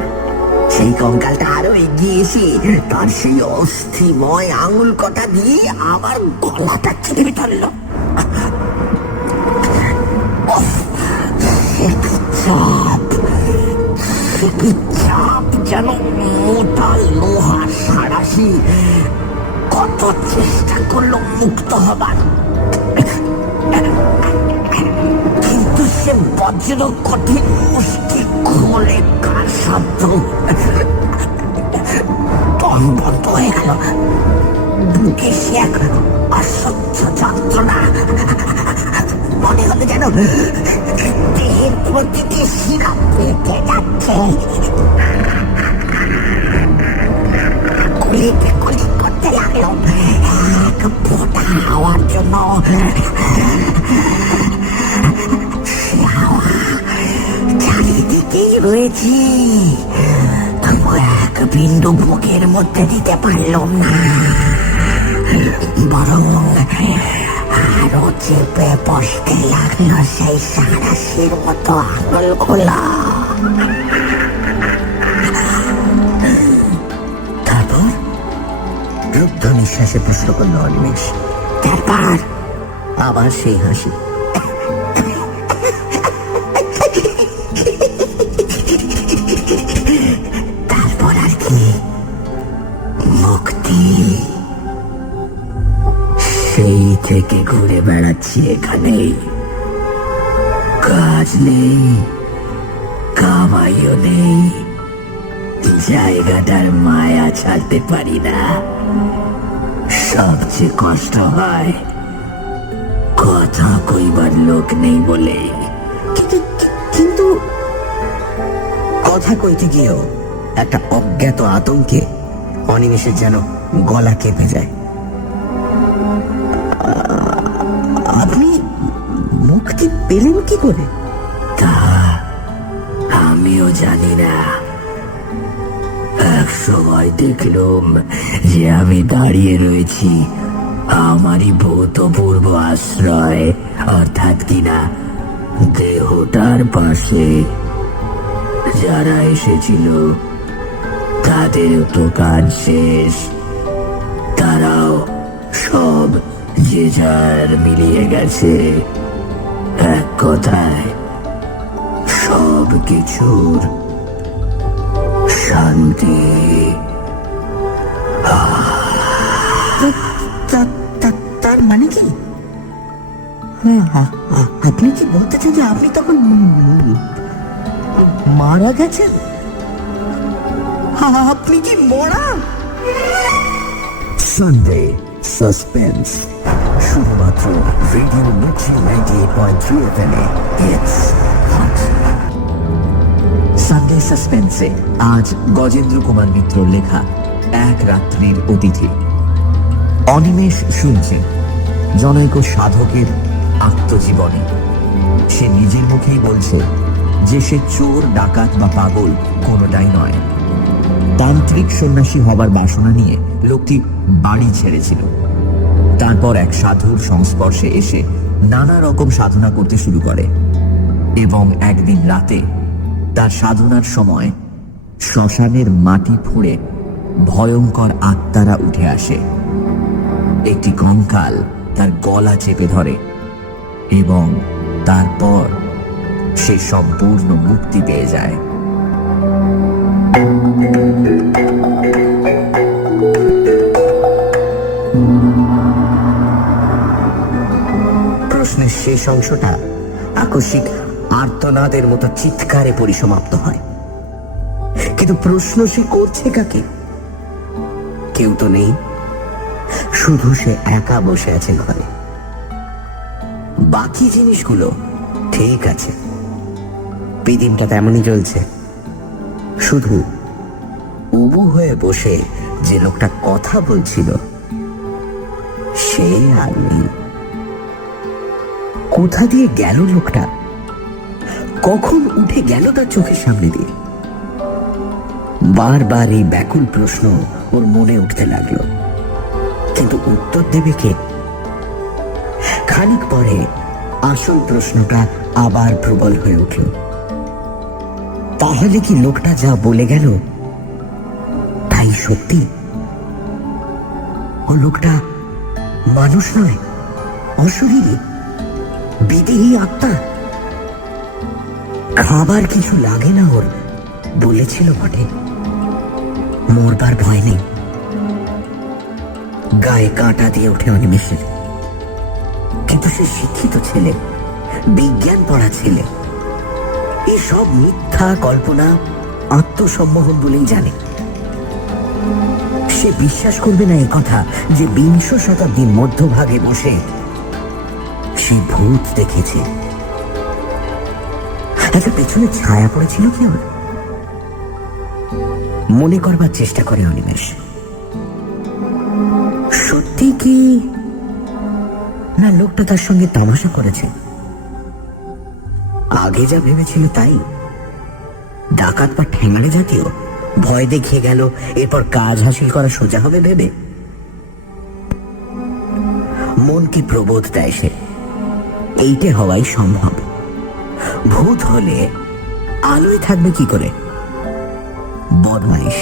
সেই কঙ্কালটা আরো এগিয়ে এসে তার সেই অস্থিময় আঙুল কটা দিয়ে আমার গলাটা চেপে ধরল। চাপ যেন মোটা লোহার সাঁড়াশি। কত চেষ্টা করলো মুক্ত হবার, কিন্তু সে বজ্র কঠিন মুষ্টি খোলে কার শব্দ। দম বন্ধ হয়ে গেল। বুকে সে এক অসহ্য যন্ত্রণা। মনে হলো যেন দেহের প্রতিটি শিরা পেটে যাচ্ছে। কুলিতে কুলি করতে লাগলো এক ফোঁটা হাওয়ার জন্য। সে হাওয়া চারিদিকেই রয়েছে, তবু এক বিন্দু বুকের মধ্যে দিতে পারলাম না, বরং আরো চেপে বসতে লাগলো সেই সাঁড়াশির মতো আঙুলগুলো। রুদ্ধ নিঃশ্বাসে প্রশ্ন করল অনিমেষ। তারপর আবার সেই হাসি। তারপর আর কি? মুক্তি। সেই থেকে ঘুরে বেড়াচ্ছি এখানেই, কাজ নেই, কামাইও নেই, জায়গাটার মায়া ছাড়তে পারি না। সবচেয়ে কষ্ট হয় কথা কইবার লোক নেই বলে। কিন্তু কথা কইতে গিয়েও একটা অজ্ঞাত আতঙ্কে অনিমেষের যেন গলা কেঁপে যায়। আপনি মুক্তি পেলেন কি করে? তা আমিও জানি না। এক সময় দেখলুম যে আমি দাঁড়িয়ে রয়েছি আমারই ভূতপূর্ব আশ্রয়, অর্থাৎ কিনা দেহটার পাশে। যারা এসেছিল তাদেরও তো কাজ শেষ, তারাও সব যে যার মিলিয়ে গেছে। এক কথায় সব কিছুর শান্তি। তার মানে কি? আপনি কি বলতে চান যে আপনি তখন মারা গেছেন? আপনি কি মরা? সানডে সাসপেন্স শুধুমাত্র রেডিও মির্চি 98.3 FM এ। It's hot. সানডে সাসপেন্সে আজ গজেন্দ্র কুমার মিত্রর লেখা এক রাত্রির অতিথি। অনিমেষ শুনছে জনৈক সাধকের আত্মজীবনী। সে নিজের মুখেই বলছে যে সে চোর, ডাকাত বা পাগল কোনোটাই নয়। তান্ত্রিক সন্ন্যাসী হবার বাসনা নিয়ে লোকটি বাড়ি ছেড়েছিল। তারপর এক সাধুর সংস্পর্শে এসে নানা রকম সাধনা করতে শুরু করে এবং একদিন রাতে তার সাধনার সময় শ্মশানের মাটি ফুঁড়ে ভয়ঙ্কর আত্মারা উঠে আসে। একটি কঙ্কাল তার গলা চেপে ধরে এবং তারপর সে সম্পূর্ণ মুক্তি পেয়ে যায়। প্রশ্নের শেষ অংশটা আকস্মিক আর্তনাদের মতো চিৎকারে পরিসমাপ্ত হয়। কিন্তু প্রশ্ন সে করছে কাকে? কেউ তো নেই, শুধু সে একা বসে আছে ঘরে। বাকি জিনিসগুলো ঠিক আছে, পৃথিবীটা তেমনই চলছে। শুধু উবু হয়ে বসে যে লোকটা কথা বলছিল সে আর নেই। কোথা দিয়ে গেল লোকটা? কখন উঠে গেল তার চোখের সামনে দিয়ে? বারবার এই ব্যাকুল প্রশ্ন ওর মনে উঠতে লাগলো, কিন্তু উত্তর দেবে কে? খানিক পরে আসল প্রশ্নটা আবার প্রবল হয়ে উঠল। তাহলে কি লোকটা যা বলে গেল তাই সত্যি? ও লোকটা মানুষ নয়, অশরীরী, বিদেহী আত্মা। খাবার কিছু লাগে না ওর, বলেছিল বটে। মরবার ভয় নেই। গায়ে কাঁটা দিয়ে ওঠে অনিমেষের। কিন্তু সে শিক্ষিত ছেলে, বিজ্ঞান পড়া ছেলে। এই সব মিথ্যা কল্পনা, আত্মসম্মোহন বলেই জানে। সে বিশ্বাস করবে না এই কথা যে 20 শতাব্দীর মধ্যভাগে বসে সে ভূত দেখেছে। একটা পেছনে ছায়া পড়েছিল কি ওর? মনে করবার চেষ্টা করে অনিমেষ। সত্যি কি না লোকটা তার সঙ্গে তামাশা করেছে? আগে যা ভেবেছিল তাই? ডাকাত বা ঠ্যাঙাড়ে জাতীয়, ভয় দেখিয়ে গেল, এরপর কাজ হাসিল করা সোজা হবে ভেবে? মনকে প্রবোধ দেয় সে, এইটে হওয়াই সম্ভব। ভূত হলে আলোয় থাকবে কি করে? বদমাইশ।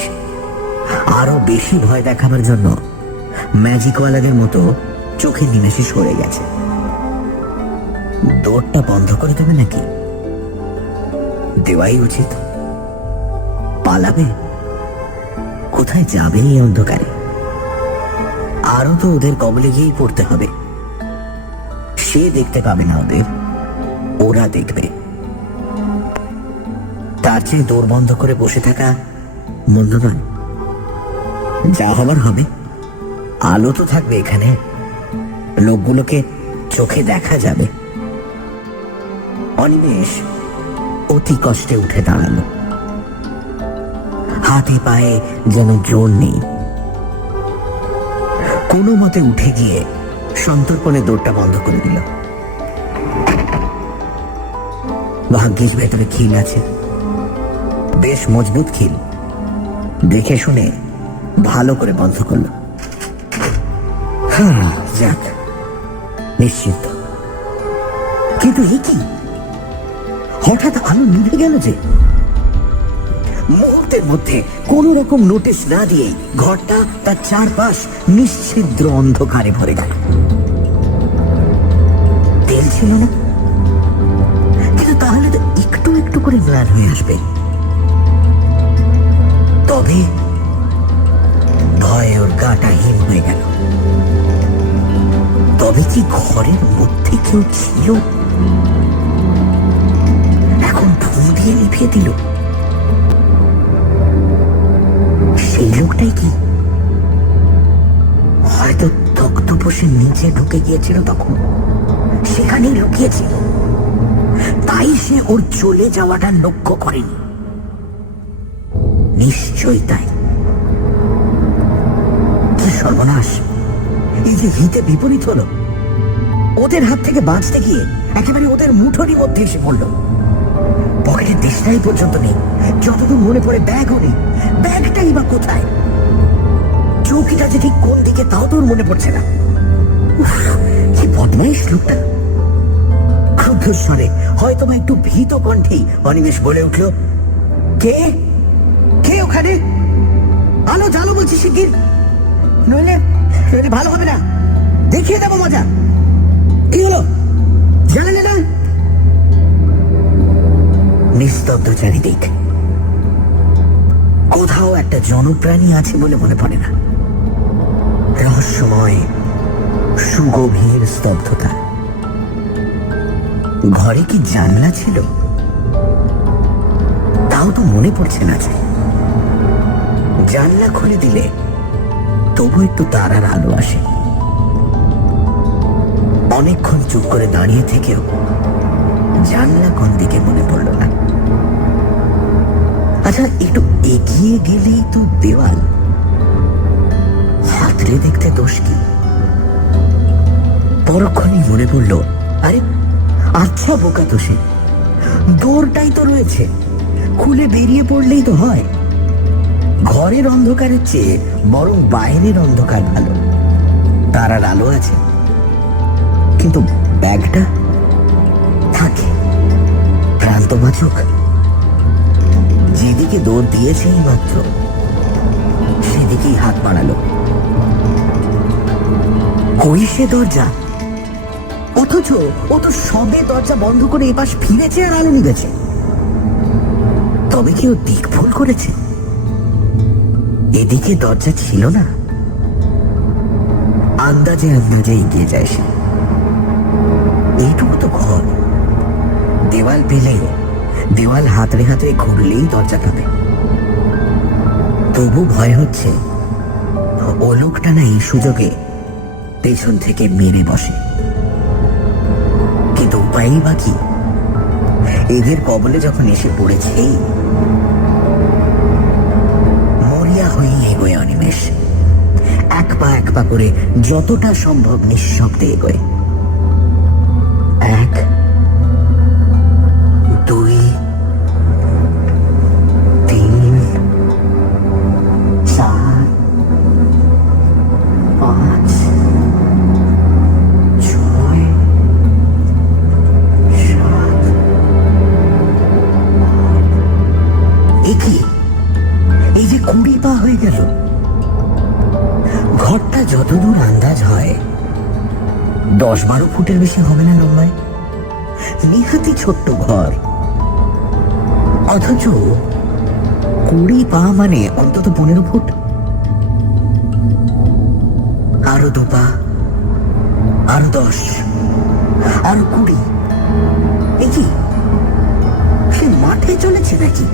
আরো বেশি ভয় দেখাবার জন্য ম্যাজিকওয়ালাদের মতো চোখের নিমেষে সরে গেছে। দৌড়টা বন্ধ করে দেবে নাকি? দেওয়াই উচিত। পালাবে? কোথায় যাবে এই অন্ধকারে? আরো তো ওদের কবলে গিয়েই পড়তে হবে। সে দেখতে পাবে না ওদের, ওরা দেখবে। তার চেয়ে দৌড় বন্ধ করে বসে থাকা মন্দ নয়। যা হবার হবে। আলো তো থাকবে এখানে, লোকগুলোকে চোখে দেখা যাবে। অনিমেষ অতি কষ্টে উঠে দাঁড়ালো। হাতে পায়ে যেন জোর নেই। কোনো মতে উঠে গিয়ে সন্তর্পণে দৌড়টা বন্ধ করে দিল। ভাগ্যিস ভেতরে খিল আছে, বেশ মজবুত খিল। দেখে শুনে ভালো করে বন্ধ করলো। হ্যাঁ, যাক, নিশ্চিন্ত। কিন্তু এ কি, হঠাৎ আলো নিভে গেল যে? মুহূর্তের মধ্যে কোন রকম নোটিশ না দিয়ে ঘরটা তার চারপাশ নিশ্ছিদ্র অন্ধকারে ভরে গেল। তেল ছিল না, কিন্তু তাহলে তো একটু একটু করে ম্লান হয়ে আসবে। তবে ভয়ে ওর গাটা হিম হয়ে গেল। তবে কি ঘরের মধ্যে কেউ ছিল? এখন ধুম দিয়ে নিভিয়ে দিল। সেই লোকটাই কি? হয়তো তক্তপোষের নিচে ঢুকে গিয়েছিল, তখন সেখানেই লুকিয়েছিল। তাই সে ওর চলে যাওয়াটা লক্ষ্য করেনি। নিশ্চয়ই তাই। কি সর্বনাশ! এই যে হিতে বিপরীত হলো। ওদের হাত থেকে বাঁচতে গিয়ে একেবারে ওদের মুঠোরই মধ্যে এসে পড়ল। পকেটের দেশটাই পর্যন্ত নেই। যতদূর মনে পড়ে ব্যাগও নেই। ব্যাগটাই বা কোথায়? চৌকিটা যে ঠিক কোন দিকে তাও তোর মনে পড়ছে না। উফ, কি বদমাইশ লোকটা! ক্ষুব্ধ স্বরে, হয়তো বা একটু ভীত কণ্ঠেই অনিমেষ বলে উঠল, কে কে ওখানে? আলো জ্বালো বলছি শিগগির, নইলে ভালো হবে না। দেখিয়ে দেবো মজা। কি হলো, জানালে না? নিস্তব্ধ চারিদিক। কোথাও একটা জনপ্রাণী আছে বলে মনে পড়ে না। রহস্যময় সুগভীর স্তব্ধতা। ঘরে কি জানলা ছিল? তাও তো মনে পড়ছে না যে। জানলা খুলে দিলে তবু একটু তারার আলো আসে। অনেকক্ষণ চুপ করে দাঁড়িয়ে থেকেও জানলা কোন দিকে মনে পড়ল না। আচ্ছা, একটু এগিয়ে গেলেই তো দেওয়াল। হাতড়ে দেখতে দোষ কি? পরক্ষণেই মনে পড়ল, আরে আচ্ছা বোকা তো সে, দৌড়টাই তো রয়েছে, খুলে বেরিয়ে পড়লেই তো হয়। ঘরের অন্ধকারের চেয়ে বরং বাইরের অন্ধকার ভালো। তারার আলো আছে, কিন্তু ব্যাগটা থাকে। প্রান্ত বাচক যেদিকে দৌড় দিয়েছে এই মাত্র, সেদিকেই হাত বাড়ালো। কই সে দরজা? অথচ ও তো সবে দরজা বন্ধ করে এপাশ ফিরেছে আর আলো নিবেছে। তবে কি ও দিক ভুল করেছে? এদিকে দরজা ছিল না। আন্দাজে আন্দাজে এগিয়ে যায় সে। এইটুকু তো ঘর, দেওয়াল পেলে, দেওয়াল হাতড়ে হাতড়ে ঘুরলেই দরজা পাবে। তবু ভয় হচ্ছে ও লোকটা না এই সুযোগে পেছন থেকে মেরে বসে। কিন্তু উপায়ই বা কি? এদের কবলে যখন এসে পড়েছে, মরিয়া হয়ে এগোয় অনিমেষ। এক পা করে যতটা সম্ভব নিঃশব্দে এগোয়। 1, 2, 3, 4, 5, 6, 7। এই যে 20 পা হয়ে গেল। ঘরটা যতদূর 10-12 ফুটের বেশি হবে না লম্বায়। নিহাতি ছোট্ট ঘর, অথচ 20 পা মানে অন্তত 15 ফুট। আরো 2 পা, আরো 10, আরো 20। এই কি সে মাঠে চলেছে নাকি?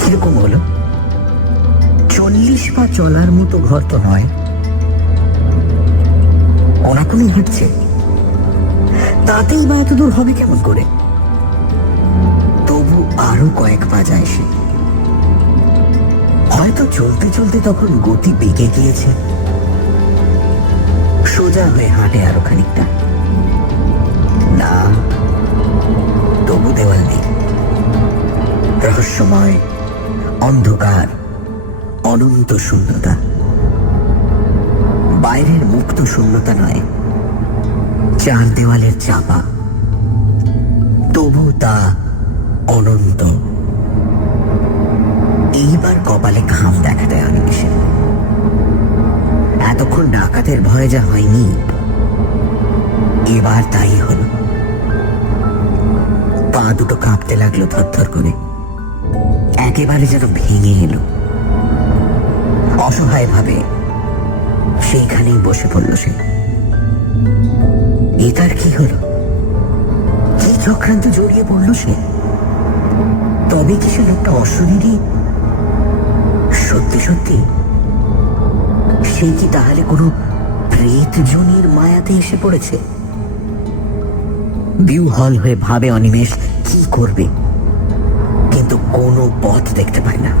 কিরকম হলো? 40 পা চলার মতো ঘর তো নয়। অনাকুনি হাঁটছে, তাতেই বা এত দূর হবে কেমন করে? তবু আরো কয়েক পা যায় সে। হয়তো চলতে চলতে তখন গতি বেঁকে গিয়েছে। সোজা হয়ে হাঁটে আরো খানিকটা। না, তবু দেওয়াল নেই। রহস্যময় অন্ধকার, অনন্ত শূন্যতা। বাইরের মুক্ত শূন্যতা নয়, 4 দেওয়ালের চাপা, তবু তা অনন্ত। এইবার কপালে ঘাম দেখা দেয় অনিমেষে। এতক্ষণ ডাকাতের ভয়ে যা হয়নি, এবার তাই হলো। পা দুটো কাঁপতে লাগলো থরথর করে, একেবারে যেন ভেঙে এলো। অসহায় ভাবে সেইখানেই বসে পড়ল সে। এ তার কি হলো? কি চক্রান্ত জড়িয়ে পড়ল সে? তবে কি সে লোকটা অশরীরী? সত্যি সত্যি সে কি তাহলে কোনো প্রেত জনির মায়াতে এসে পড়েছে? বিহ্বল হয়ে ভাবে অনিমেষ কি করবে, কিন্তু কোনো পথ দেখতে পায় না।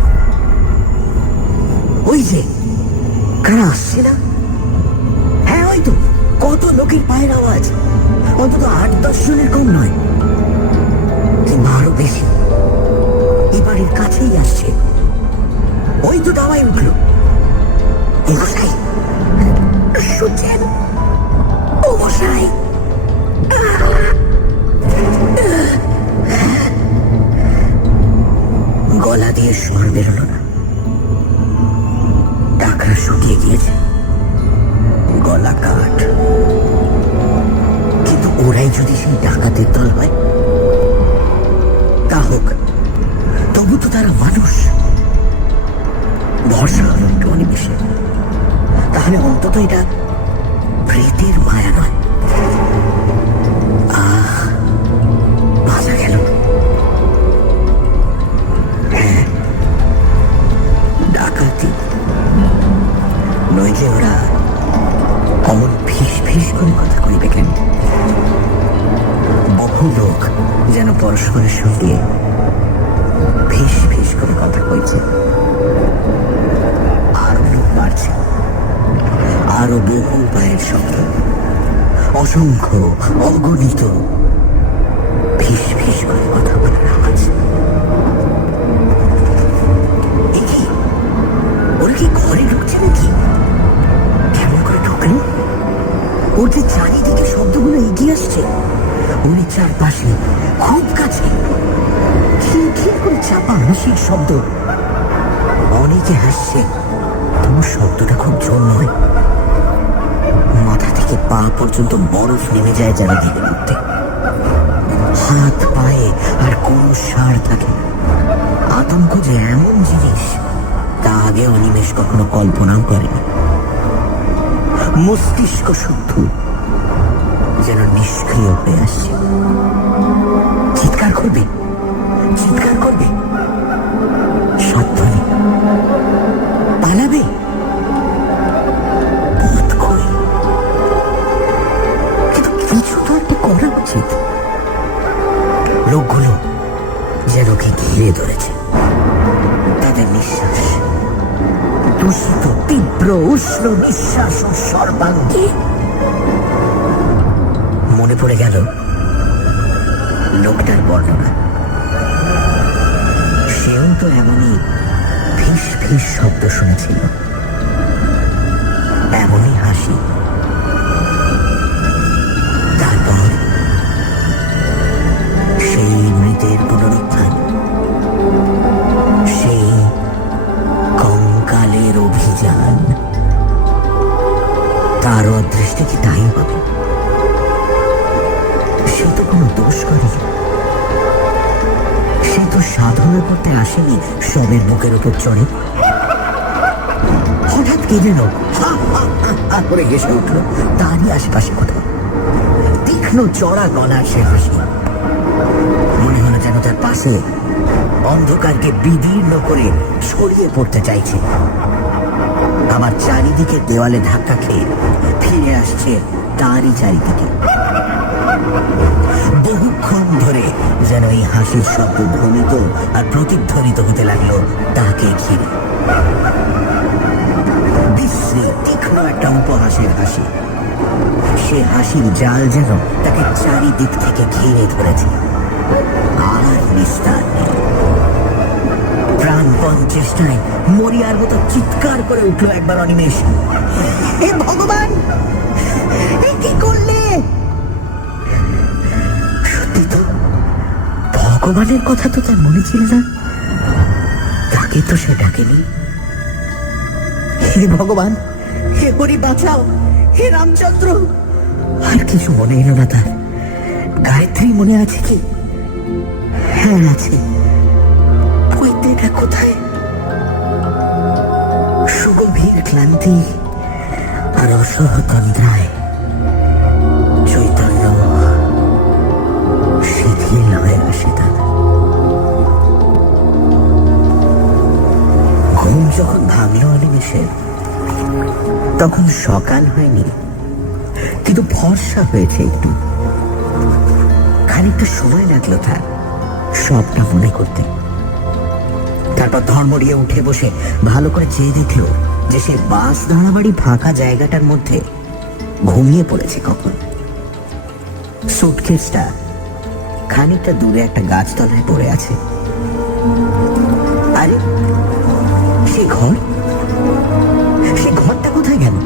ওই যে কারা আসছে না? হ্যাঁ, ওই তো কত লোকের পায়ের আওয়াজ। অন্তত 8-10 জনের কম নয়, কিংবা আরো বেশি। এবারের কাছেই আসছে। ওই তো দাওয়াই উঠল। ও মশাই, শুনছেন? ও মশাই! গলা দিয়ে স্বর বেরোলো না। টাকরা শুকিয়ে গিয়েছে, গলা কাঠ। কিন্তু ওরাই যদি সেই ডাকাতের দল হয়, তা হোক, তবু তো তারা মানুষ। ভরসা হলো একটু অনিমেষে। তাহলে অন্তত এটা প্রেতের মায়া নয়। বাঁচা গেল। হ্যাঁ, ডাকাতি নইলে ওরা অমন ফিস ফিস করে কথা কইবে কেন? বহু লোক যেন পরস্পরের সঙ্গে ফিস ফিস করে কথা কইছে। আরো লোক বাড়ছে, আরো বহু পায়ের শব্দ, অসংখ্য অগণিত ফিস ফিস করে কথা বলার আওয়াজ। ওরা কি ঘরে ঢুকছে নাকি? কেমন করে ঢুকলো? ওর যে চারিদিকে শব্দগুলো এগিয়ে আসছে, ওর চারপাশে খুব কাছে খিলখিল করে চাপা হাসির শব্দ। অনেকে হাসছে, তবু শব্দটা খুব জোর নয়। মাথা থেকে পা পর্যন্ত বরফ নেমে যায় যেন ধীরে মধ্যে। হাত পায়ে আর কোনো সার থাকে না। আতঙ্ক যে এমন জিনিস, তা আগে অনিমেষ কখনো কল্পনাও করেনি। মস্তিষ্ক শুদ্ধ যেন নিষ্ক্রিয় হয়ে আসছে। চিৎকার করবে, চিৎকার করবে, সাধ্য নেই। পালাবে, পথ কই? কিন্তু কিছু তো একটা করা উচিত। লোকগুলো যেন ওকে ঘিরে ধরেছে। তাদের নিঃশ্বাস, দূষিত তীব্র উষ্ণ নিঃশ্বাস ও সর্বাঙ্গে। মনে পড়ে গেল লোকটার বর্ণনা। সেও তো এমনই ফিস ফিস শব্দ শুনেছিল, এমনই হাসি। তারপর সেই মৃতের পুনরুত্থান, সেই কঙ্কালের অভিযান, তার অদৃশ্য আজকে কি তাই হবে? সে তো কোনো দোষ করেনি, সে তো সাধনা করতে আসেনি সবের বুকের উপর চড়ে। হঠাৎ কে যেন হা হা হা হা করে হেসে উঠল তারই আশেপাশে কোথাও। তীক্ষ্ণ চড়া গলার সে হাসি, মনে হলো যেন তার পাশে অন্ধকারকে বিদীর্ণ করে ছড়িয়ে পড়তে চাইছে। আমার চারিদিকে দেওয়ালে ধাক্কা খেয়ে ফিরে আসছে তারই চারিদিকে। বহুক্ষণ ধরে যেন এই হাসির শব্দ ভ্রমিত আর প্রতিধ্বনিত হতে লাগলো তাকে ঘিরে। বিশ্রী তীক্ষ্ণ একটা উপহাসের হাসি। সে হাসির জাল যেন তাকে চারিদিক থেকে ঘিরে ধরেছে, আর নিস্তার নেই। প্রাণপণ চেষ্টায় মরিয়ার মতো চিৎকার করে উঠল একবার অনিমেষ, হে ভগবান, এ কি করলে? সত্যি তো, ভগবানের কথা তো তার মনে ছিল না, তাকে তো সে ডাকেনি। হে ভগবান, হে হরি বাঁচাও, হে রামচন্দ্র। আর কিছু মনে এলো না তার। গায়ত্রী মনে আছে কি? হ্যাঁ আছে। পৈতেটা কোথায়? সুগভীর ক্লান্তি আর অসহ তন্দ্রায় চৈতন্য শিথিল হয়ে আসে তার। ঘুম যখন ভাঙলো অনিমেষের, তখন সকাল হয়নি, কিন্তু ফর্সা হয়েছে একটু। খানিকটা সময় লাগলো তার সবটা মনে করতে। তারপর ধর্মড়িয়ে উঠে বসে ভালো করে চেয়ে দেখলো যে সে বাস দাঁড়াবাড়ি ফাঁকা জায়গাটার মধ্যে ঘুমিয়ে পড়েছে কখন। সুটকেসটা খানিকটা দূরে একটা গাছতলায় পড়ে আছে। আরে সে ঘর, সে ঘরটা কোথায় গেল?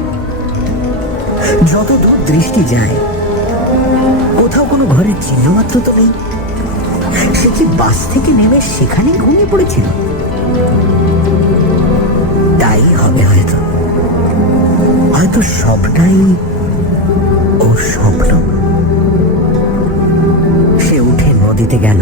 যত দূর দৃষ্টি যায় কোথাও কোনো ঘরের চিহ্ন মাত্র তো নেই। সে কি বাস থেকে নেমে সেখানে ঘুমিয়ে পড়েছিল? তাই হবে হয়তো, হয়তো সবটাই ও স্বপ্ন। সে উঠে নদীতে গেল